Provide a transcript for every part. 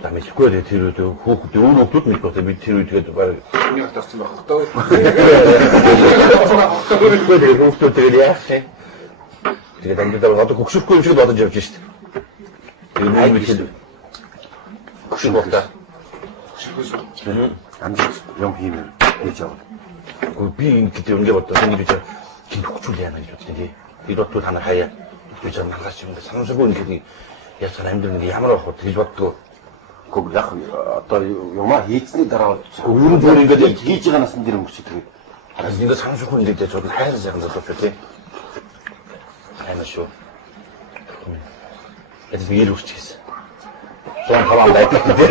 За мэдхгүй тэр үед хүүхэд өөрөө мэдгүй бид тэр үед тэгээд баг миний хатарсан байх хөтөө. Тэгээд хүүхдүүд тэгээд яах вэ? Тэгээд амдаа одоо хөгшөхгүй юм шиг бодож явж шít. Тэгээд нэг мэдээ. Хөгшөх болтой. Амжилт юм хиймээр хийж яваа. Би ингээд юм бодсон гэж чинь хөгжүүл яана гэж бодсон тий. Тэр дотор танаа хаяа. Би ч нангаач юм санамсаргүй ингээд яцаар амьдрал нэг ямар байх вэ гэж боддгоо. Гэхдээ яг одоо юмаа хийцний дараа өөрөөр бүр ингээд хийж байгаа насны дээр өнгөч тэгээд харин ингээд санамсаргүй ингээд яаж бодох хайр сайхан залууч тий. Аймаа шүү. Это биер үрч гэсэн. Сон таван дайдаг тий.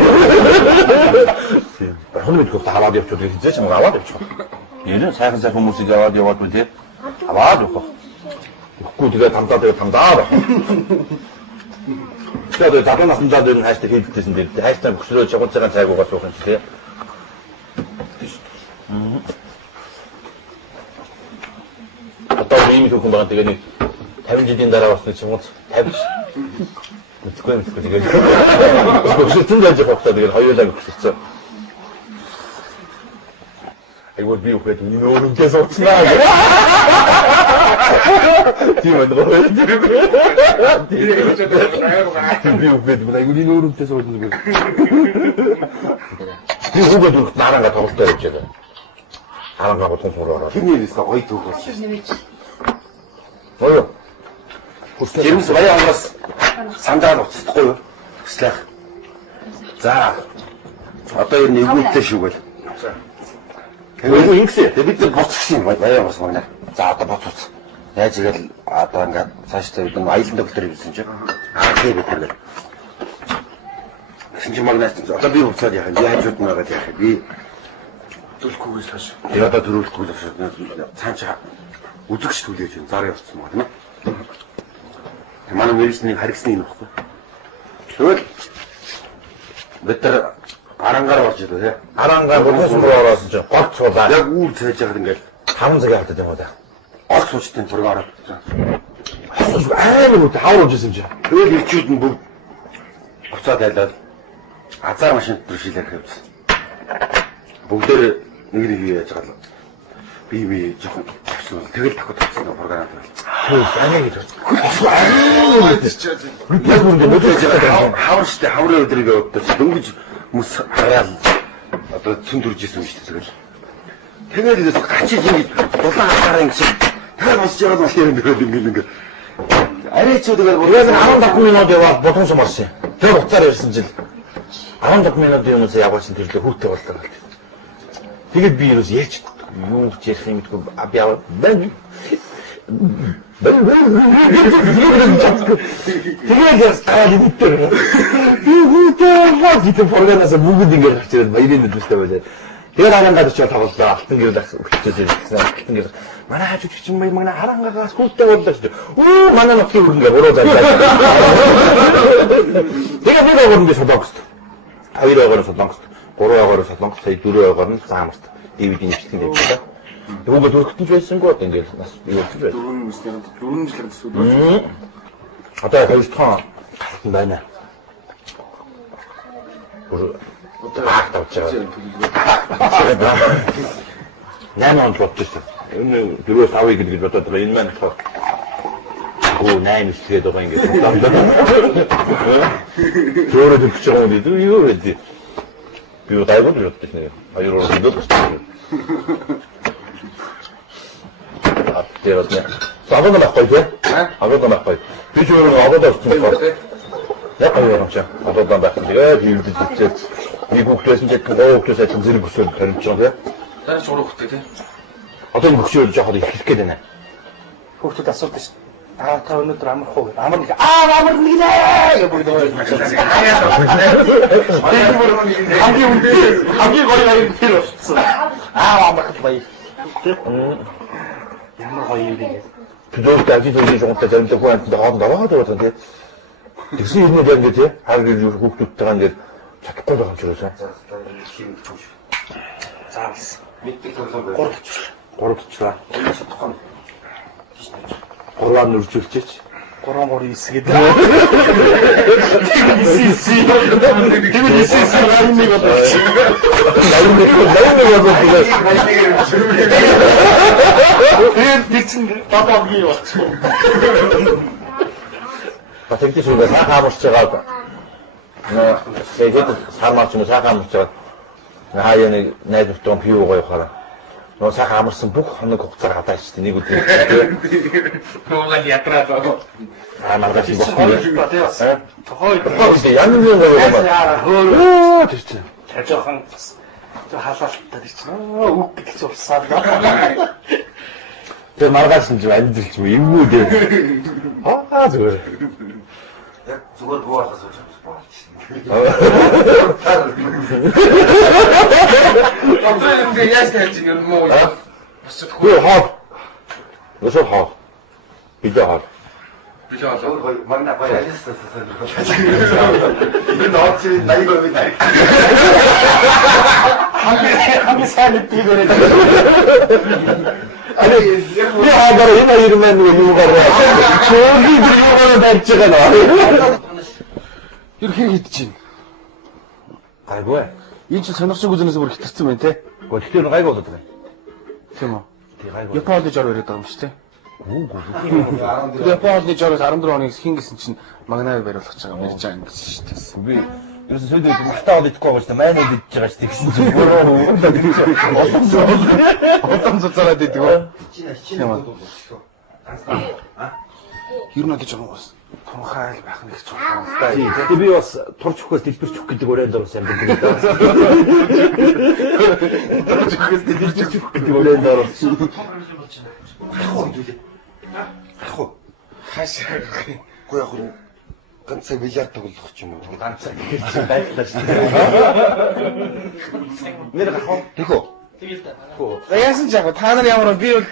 Хоног мэдгүй таваад явчихвал хийжээч юм аваад явчих. Нэрэн сайхан сайхан хүмүүсийг аваад яваад мөн тий. Аваад явах. Ихгүй тэгээд тамдаа. Тэгээд tapан насандаа дээр хайртай хийдэгсэн дээр хайртай хөшрөө чагуулцаага цайгуугаа суух юм тий. Одоо ийм их хүн байгаа тэгээд 50 жилийн дараа бас нэг чимгууц 50 мэдгүй тэгээд хөшөртөн байж байгаа тэгээд хоёулаа хөшөрсөн. Айгуу би үхээд энэ өөрөнгөө сууцнаа. Тийм байна. Би үхээд байна. Айгуу энэ өөрөнгөө сууцнаа. Би үхээд наранга тоглолтоо явж байгаа. Харангаа готон сураа. хинээс гоё төгөөс. Ой. Жирэмс баяа амгаас сандаа уцдахгүй юу? Хүслэх. За. Одоо ер нь эвгүйтэй шүүгээл. Тэгээд ингэсэ. Тэгээд бид боцсон юм баяа амгаас манай. За одоо боцсон. Яаж игээл одоо ингээд цаашдаа бид аялын доктор гэсэн чинь тий бид тэгээд. Гэсэн чинь магнаас одоо би уцаад яах юм? Яаж удаа байгаа яах юм? Би Төлөхгүйгээс хаш. Я одоо төрүүлэхгүй л цаанчаа үзэгч түлээж байна. Зар явцсан маа тийм ээ. Манай мэрэгчний харгасны юм баггүй. Тэгвэл бид нар арангаар орж идэв тий. Арангаар бүхэн руу ороод чинь голч суулаа. Яг үүр цааж яхад ингээл 5 цагийн хатад юм уу да. голч суучтын зураг ороод. Амар үү хавар уужсэн чинь. Тэгвэл ирчүүд нь бүгд буцаад байлаад азар машинд төршилээр хэвчсэн. Бүгдээр нэг яаж гал. Би жоохон тавцсан. Тэгэл давхад тавцсан програм байна. Анаа гэж байна. Яг үнэ мэдээж хавар штэ хаврын өдрийг явуулдаг. Дөнгөж хүмүүс хараад одоо цүн төрж исэн юм штэ тэгэл. Тэгэл гачиж ингэж дулаан хатаараа ингэж тэр босч яваад машин дээр ингэ. Арайчуугаар яг 15 минут яваад бодсон марсан. Тэр уцаар ирсэн жил 15 минут юмс яваасан тэрлээ хүүтэй боллоо. Тэгээд би юус ярьж юу ч ярих юм гэдэггүй би аваад тэгээд яс таад үтэр. Би хүүтэй гэдэг програмаас бүгд ингэ гарч ирээд баярын өдрөстэй байлаа. Тэгээд арангаад очиж тоглолоо. Алтан гэрэл өгчөөсөн. Алтан гэрэл. Манай хаач үчигч юм байна. Манай харангаагаас хүүтэй боллоо шүү. Оо манай нөхцөл үргэлээ буруу зайлаа. Тэгээд би өөрөндөө солонгост. 2 ойгоор солонгост. 3 ойгоор солонгост. 4 ойгоор нь Заамарт. DVD нэвчлэн явуулсан. Тэгвэл түрхтэнч байсангүй одоо ингээд бас юу ч байх. 4 жил төсөө. Одоо 2 дахь галтан байна. Одоо тавж байгаа. 8 он бодчихсон. Энэ 4-5 гэж бодоод байгаа. Энэ маань болохоор оо 8 үсгээд байгаа ингээд. Зөөрөө төгсөж байгаа юм дий юу вэ? Би удаагүй л бодчих нэ. Хоёр уран дэвс. Тэр одоо саван байхгүй тий? Аваад байхгүй. Би ч өөрөө аваад авсан байна. Яг аваад авчаа. Одоо байх. Тэгээд хийлдэж үзээд нэг хүүхдээс нь хүүхдээс ажил зэрэг өсөж баримж байгаа тий? Дараа ч уруу хөтэй тий? Одоо нэг хөшөөр жоохон ихлэх гээд байна. Хүүхдүүд асуудаг шүү. Та өнөөдөр амархгүй гэдэг. Амар нэг амар нэг нэ гэж бүгд хамгийн гоё юм тэр болсон. Амарх бай. Ямар гоё юм бэ? Тэдгээр дажид үгүй жонтой заримдаа хүн хооронд ороод байгаа тийм. Тэгсэн юм яг ингэ тий. Хаг гэж хүүхдүүдтэйгээ ингэ чадахгүй байгаа юм ч юусэн. Заавс. Мэддэг болоо. 3 болчихлаа. 3-аар нүржүүлчихээч. 339 гэдэг. Тэгээд исээс нэг болоо. Тэгээд тийм бабагийн болчихсон. Тэгтээ шүү дээ сахаа амарч байгаа. Тэгээд сахаарч юм сахаа амарч байгаа. Хаяа нэг найдвартай пиу гоё хараа. Нөө сахаа амарсан бүх хоног хугацаа гадаа шүү дээ нэг үгүй. Нуугаад ятраад байгаа. Маргааш бохоо. Тохой. Ямар нэг юм хөөрөө тийм. Жаахан халаалттай тийм. Үг гэж урсаад. Тэр маргааш нь амьдралч юм эвгүй дээ. Аа зүгээр. Яг зүгээр буухаас болж болчихсон. Одоо яаж тааж юм муу. Хөө хаа. Өсөө хаа. Бидээ хаа. Билээ болоо. Манай баяр алистаа. Энэ нууц найгаа бид най. хамгийн сайн тийгээрээ. 아니, 이 아가로 이마 이름만 누구가로 저기들 요거는 날짜가 나와. 이렇게 했지. 아이 뭐야? 인천 전학적 우전에서 그렇게 됐으면 돼. 뭐 시대로 가이고 어떻게? тийм үү. тий 가이고. Японд жор яриад байгаа юм шүү дээ. Үгүй. Тэр Японд жороос 14 хоног хин гэсэн чинь магнаа бариулах гэж байгаа мэрж байгаа юм гэсэн шүү дээ. Би ерөөсөө сөйдөө мартаад идэхгүй байгаа шүү дээ. Манай идэж байгаа шүү дээ гэсэн чинь Отом цацараад идэг үү? Чиний Ер нь одоо жоохон бас тунхайл байх нэг ч байна. тий. Тэгээ би бас турч өгөхөөс дэлбэрч өгөх гэдэг өрөөнд орсон юм байна. Турч өгөхөөс дэлбэрч өгөх гэдэг өрөөнд орсон. Ах уу. Хаашаа. Үгүй яг нь ганцаа бильярд тоглох юм уу? ганцаа гэж байлаа шүү дээ. Нэр гахав. Тэхүү. За яасан ч яг та нар ямар би бол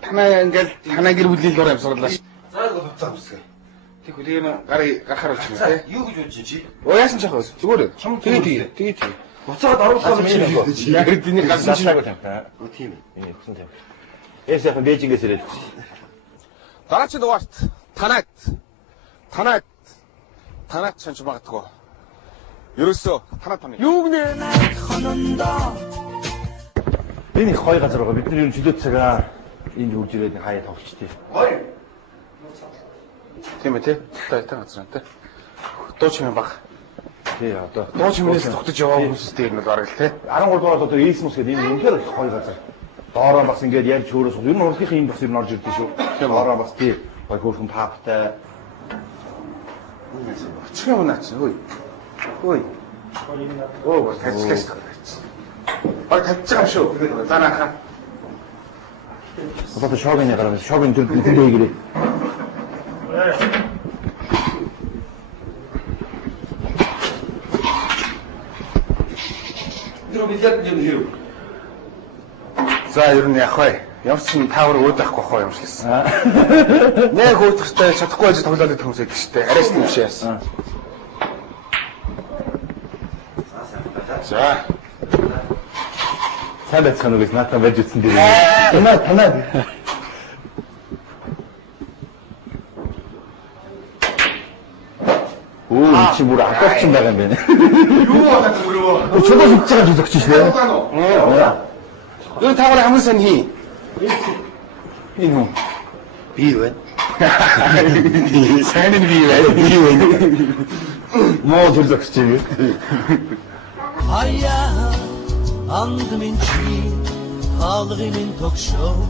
танаа ингээл танаа гэр бүлийн лураа явсарлаа ш. За хуцаа үсгэ. Тэхүү тийм гарыг гарахаар болчих юм За те. юу гэж бодож чи? Яасан ч яг зүгээр. Тэгээ. Буцаад оруулах юм чи. Яг тэний гарсан чинь 나타고 잠깐. Тийм. 무슨 템. 예스 약간 베이징에서 이래. Дараач дугаарт танайт шанч магадгүй. Ерөөсөө танаа таны. Юу гэнэ? Энэ их гоё газар байгаа. Бидний ер нь чөлөөт цагаа энд үрж ирээд хаяа тоглолчтой. Гоё. Тийм ээ те. Тайтай газар те. Дуу чимээ баг. Тий одоо. Дуу чимээс тогтож яваа хүмүүстэй юм бол бараг л те. 13 дугаар одоо Эйсмус гэдэг энэ үнэхээр их гоё газар. Доороо бас ингээд ярьж хөөрөөс ер нь урлагийн юм бас ер нь орж ирдэ шүү. Доороо бас тий гоё хөөрхөн паптай. Чихээ унаач. Ой. Оо тавьчихлаач таа. Баг тавьчих юм шүү. Занаахаа. Одоо шогийн гараад шогийн төр бүтэндээ гэрээ. Тэр бильярд юм шүү. За ер нь яг бай. Ямар ч юм таавар өөд авахгүй хоо юм шигсэн. Нэг хөөцөртэй чадахгүй байж тоглоод идэх хүмүүс байдаг шүү дээ. Арайч тийм биш яасан. За. сайн байцгаана уу гэж наатаа байж утсан дээр. Танаа. Оо чи бүр атгач юм байгаа юм байна. Юу болоод мөрөө? Чулуу хийж байгаа зүгч шээ. Юу таавар хамгийн сайн хий. Энэ үү? Би байна. Сайн нь бий бай. Моо зүгч юм. Hayat, andımın çiğ, halgımın tok show.